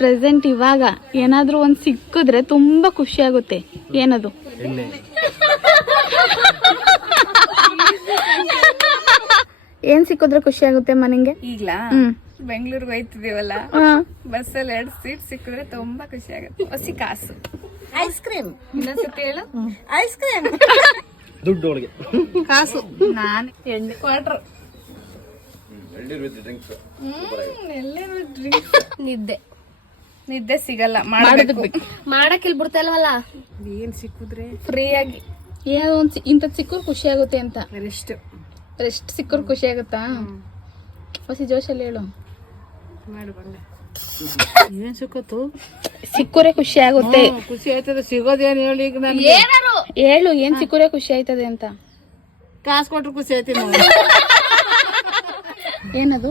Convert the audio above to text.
Present ಇವಾಗ ಏನಾದ್ರೂ ಒಂದ್ ಸಿಕ್ಕಿದ್ರೆ ತುಂಬಾ ಖುಷಿ ಆಗುತ್ತೆ. ಏನದು? ಏನ್ ಸಿಕ್ಕಿದ್ರೆ ಖುಷಿ ಆಗುತ್ತೆ ಮನೆಗೆ? ಈಗ್ಲಾ ಬೆಂಗಳೂರಿಗೆ ಹೋಯ್ತಿದೀವಲ್ಲ, ಬಸ್ಸಲ್ಲಿ 2 ಸೀಟ್ ಸಿಕ್ಕಿದ್ರೆ ತುಂಬಾ ಖುಷಿ ಆಗುತ್ತೆ. ಹೊಸಿ ಕಾಸು. Ice cream. ಇನ್ನೊಂದ್ಸತಿ ಹೇಳು. Ice cream. ದುಡ್ಡು ಒಳಗೆ ಕಾಸು. ನಾನು ಎಣ್ಣೆ ಕ್ವಾರ್ಟರ್. ನಿದ್ದೆ ಸಿಗಲ್ಲ, ಮಾಡಕ್ ಇಲ್ಲಿ ಬಿಡ್ತಲ್ವಲ್ಲ. ಏನ್ ಸಿಕ್ಕಿದ್ರೆ ಫ್ರೀ ಆಗಿ ಏನೋ ಇಂಥದ್ ಸಿಕ್ಕರು ಖುಷಿ ಆಗುತ್ತೆ ಅಂತ. ರೆಸ್ಟ್ ಸಿಕ್ಕರು ಖುಷಿ ಆಗುತ್ತಾ? ಹೊಸಿ ಜೋಶಲ್ಲಿ ಹೇಳು. ಏನ್ ಸಿಕ್ಕತ್ತು? ಸಿಕ್ಕುರೆ ಖುಷಿ ಆಗುತ್ತೆ. ಖುಷಿ ಆಯ್ತದೆ. ಸಿಗೋದೇನು ಹೇಳಿ ಈಗ ನಾನು? ಹೇಳು, ಏನ್ ಸಿಕ್ಕುರೆ ಖುಷಿ ಆಯ್ತದೆ ಅಂತ. ಕಾಸು ಕೊಟ್ರು ಖುಷಿ ಆಯ್ತೀನಿ. ಏನದು?